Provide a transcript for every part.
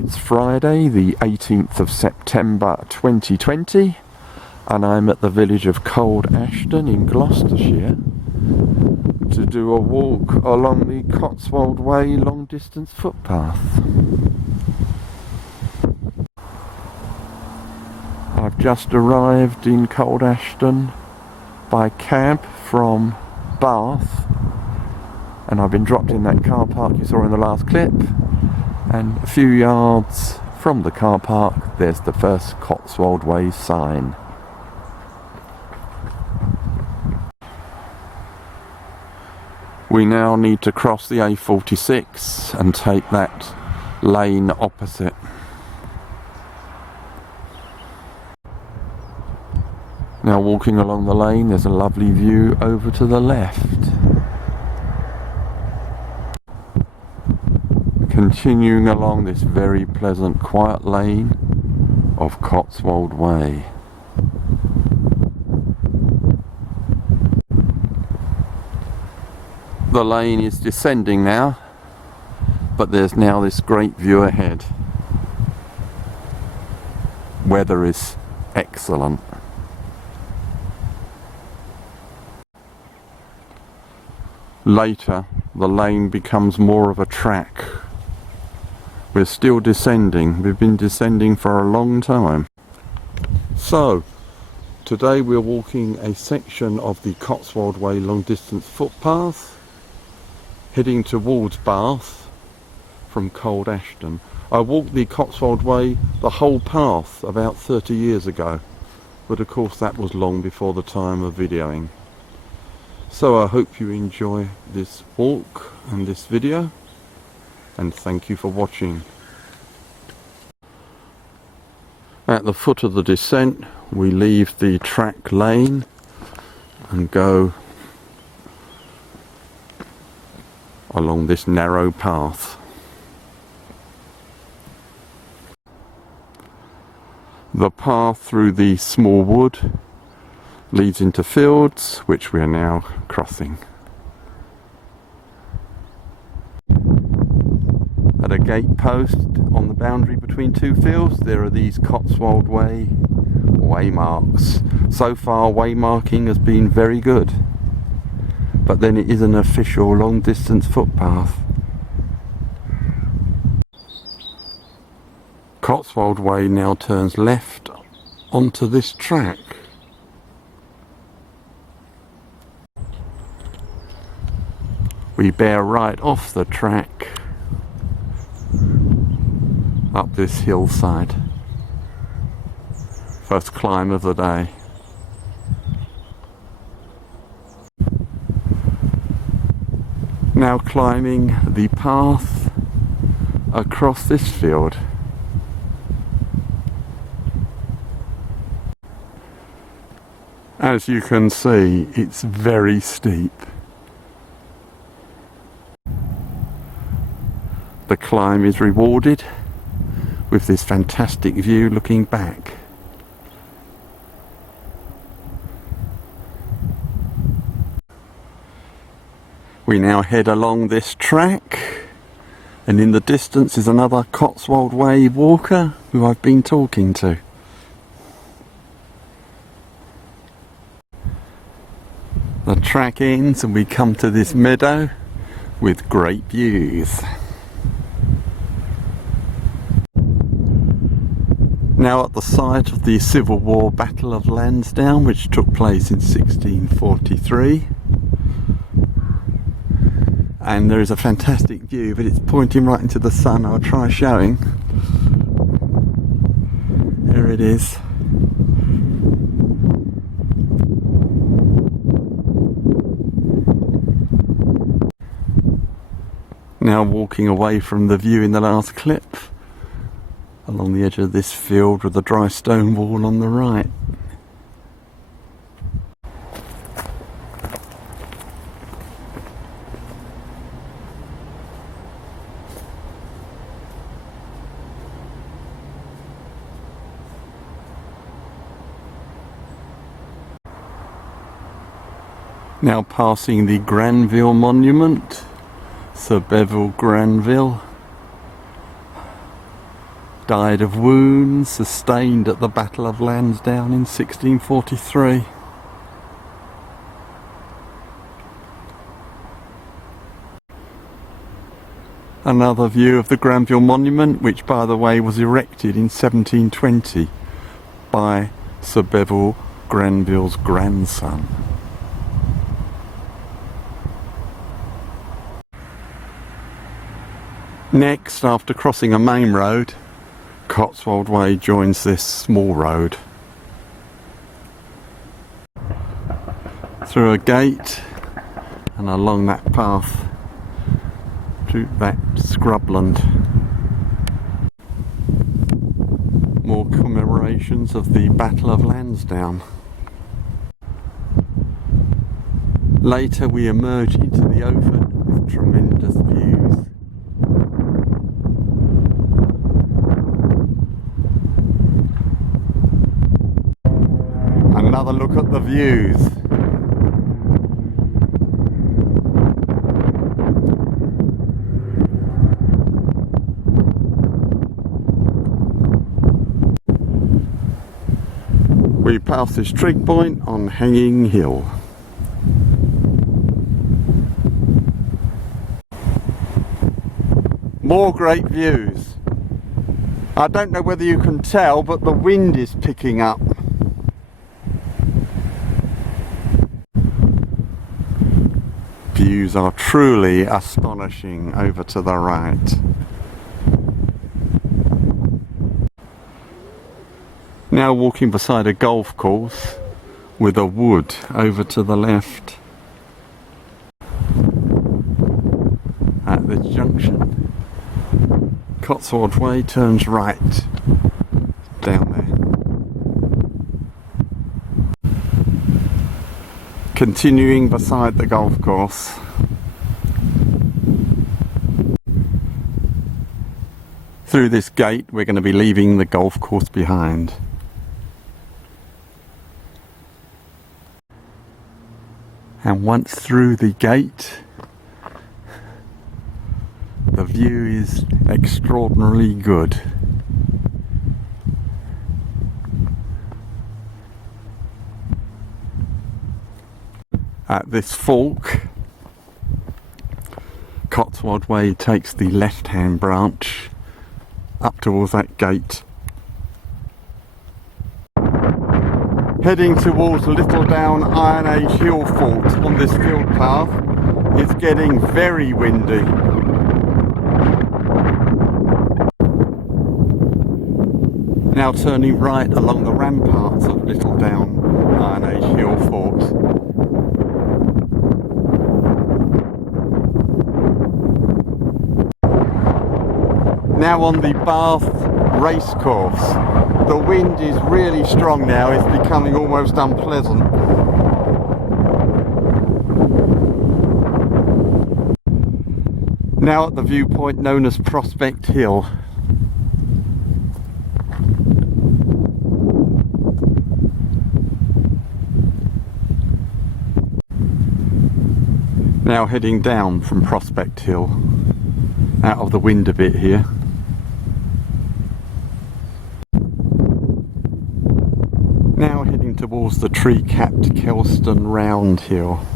It's Friday the 18th of September 2020 and I'm at the village of Cold Ashton in Gloucestershire to do a walk along the Cotswold Way long distance footpath. I've just arrived in Cold Ashton by cab from Bath, and I've been dropped in that car park you saw in the last clip, and a few yards from the car park there's the first Cotswold Way sign. We now need to cross the A46 and take that lane opposite. Now walking along the lane, there's a lovely view over to the left. Continuing along this very pleasant quiet lane of Cotswold Way. The lane is descending now, but there's now this great view ahead. Weather is excellent. Later, the lane becomes more of a track. We're still descending. We've been descending for a long time. So, today we're walking a section of the Cotswold Way long distance footpath, heading towards Bath from Cold Ashton. I walked the Cotswold Way, the whole path, about 30 years ago, but of course that was long before the time of videoing. So I hope you enjoy this walk and this video, and thank you for watching. At the foot of the descent we leave the track lane and go along this narrow path. The path through the small wood leads into fields, which we are now crossing. At a gate post on the boundary between two fields there are these Cotswold Way waymarks. So far waymarking has been very good, but then it is an official long distance footpath. Cotswold Way now turns left onto this track. We bear right off the track up this hillside. First climb of the day. Now climbing the path across this field. As you can see, it's very steep. The climb is rewarded with this fantastic view looking back. We now head along this track, and in the distance is another Cotswold Way walker who I've been talking to. The track ends and we come to this meadow with great views. Now at the site of the Civil War Battle of Lansdowne, which took place in 1643. And there is a fantastic view, but it's pointing right into the sun. I'll try showing. There it is. Now walking away from the view in the last clip, along the edge of this field with the dry stone wall on the right. Now passing the Granville Monument, Sir Bevil Granville. died of wounds sustained at the Battle of Lansdowne in 1643. Another view of the Granville Monument, which by the way was erected in 1720 by Sir Bevil Granville's grandson. Next, after crossing a main road, Cotswold Way joins this small road. Through a gate and along that path to that scrubland. More commemorations of the Battle of Lansdowne. Later we emerge into the open with tremendous views. Another look at the views. We pass this trig point on Hanging Hill. More great views. I don't know whether you can tell, but the wind is picking up. Views are truly astonishing over to the right. Now walking beside a golf course with a wood over to the left. At this junction, Cotswold Way turns right down there. Continuing beside the golf course. Through this gate we're going to be leaving the golf course behind. And once through the gate, the view is extraordinarily good. At this fork, Cotswold Way takes the left-hand branch up towards that gate. Heading towards Little Down Iron Age Hill Fort on this field path. It's getting very windy. Now turning right along the ramparts of Little Down Iron Age Hill Fort. Now on the Bath racecourse. The wind is really strong now, it's becoming almost unpleasant. Now at the viewpoint known as Prospect Hill. Now heading down from Prospect Hill, out of the wind a bit here. Now heading towards the tree-capped Kelston Round Hill.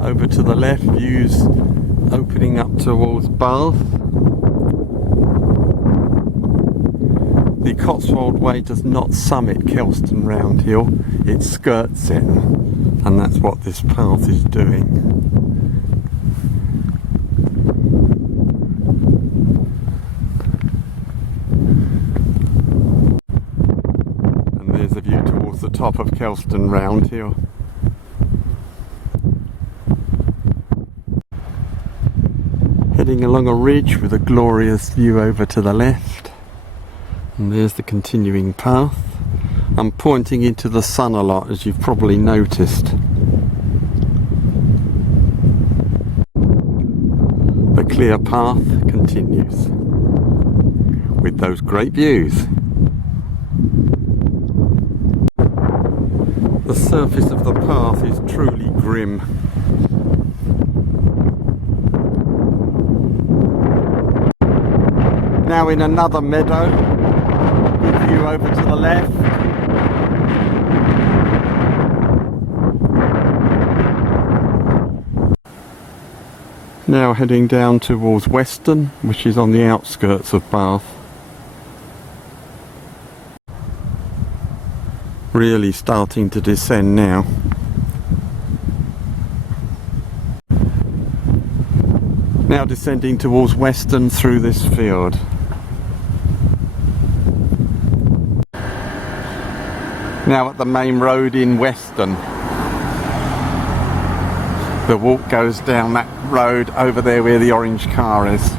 Over to the left, views opening up towards Bath. The Cotswold Way does not summit Kelston Round Hill, it skirts it, and that's what this path is doing. There's a view towards the top of Kelston Round Hill. Heading along a ridge with a glorious view over to the left. And there's the continuing path. I'm pointing into the sun a lot, as you've probably noticed. The clear path continues with those great views. The surface of the path is truly grim. Now in another meadow, good view over to the left. Now heading down towards Weston, which is on the outskirts of Bath. Really starting to descend now. Now descending towards Weston through this field. Now at the main road in Weston. The walk goes down that road over there where the orange car is.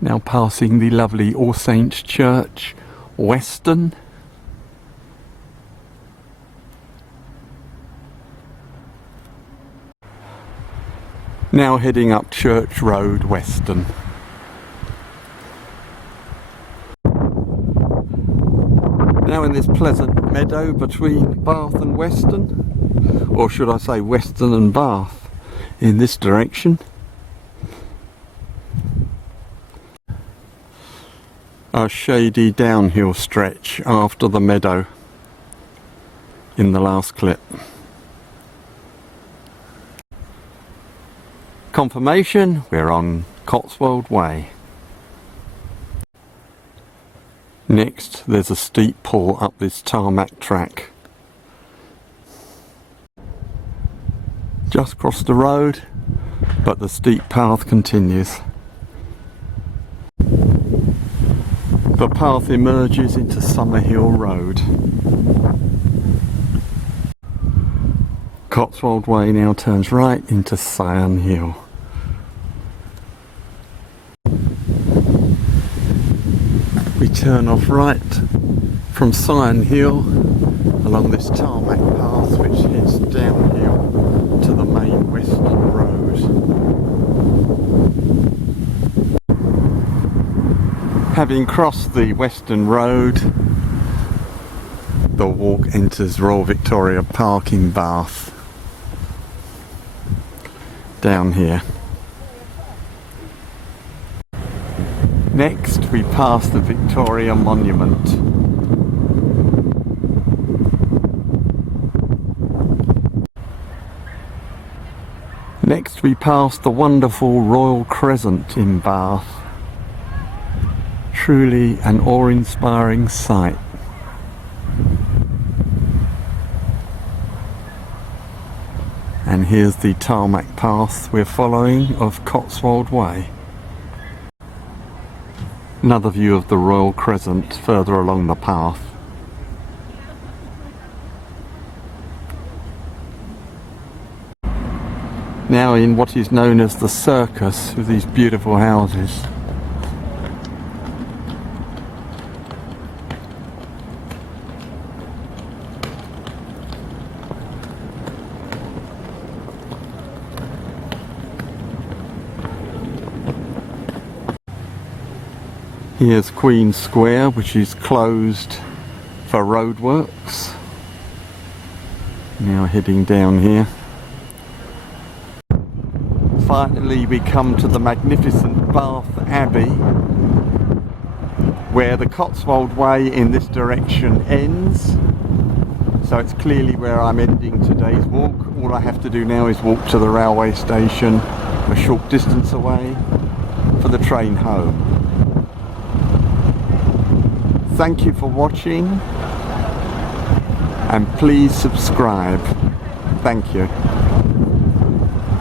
Now passing the lovely All Saints Church, Weston. Now heading up Church Road, Weston. Now in this pleasant meadow between Bath and Weston, or should I say Weston and Bath, in this direction. A shady downhill stretch after the meadow in the last clip. Confirmation, we're on Cotswold Way. Next, there's a steep pull up this tarmac track. Just crossed the road, but the steep path continues. The path emerges into Summerhill Road. Cotswold Way now turns right into Syon Hill. We turn off right from Syon Hill along this tarmac path which heads downhill to the main Western Road. Having crossed the Western Road, the walk enters Royal Victoria Park in Bath. Down here. Next we pass the Victoria Monument. Next we pass the wonderful Royal Crescent in Bath. Truly an awe-inspiring sight. And here's the tarmac path we're following of Cotswold Way. Another view of the Royal Crescent further along the path. Now in what is known as the Circus with these beautiful houses. Here's Queen Square, which is closed for roadworks. Now heading down here. Finally we come to the magnificent Bath Abbey, where the Cotswold Way in this direction ends. So it's clearly where I'm ending today's walk. All I have to do now is walk to the railway station, a short distance away, for the train home. Thank you for watching, and please subscribe. Thank you.